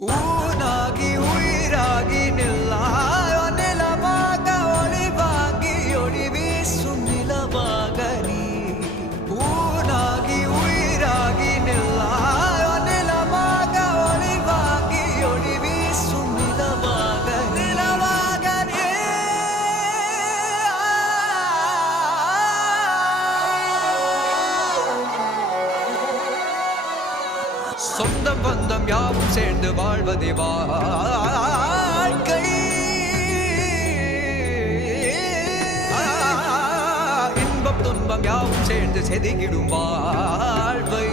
ஊனாகி உயிராகி நில்லாயோ நிலமாக ஒளிவாங்கி ஒளி வீசும் நிலமாக நீ ஊனாகி உயிராகி நில்லாயோ நிலமாக ஒளிவாங்கி ஒளி வீசும் நிலமாக நீ சொந்தம் பந்தம் யாவும் சேர்ந்து வாழ்வதே வாழ்க்கை இன்பம் துன்பம் யாவும் சேர்ந்து செதுக்கிடும் வாழ்வை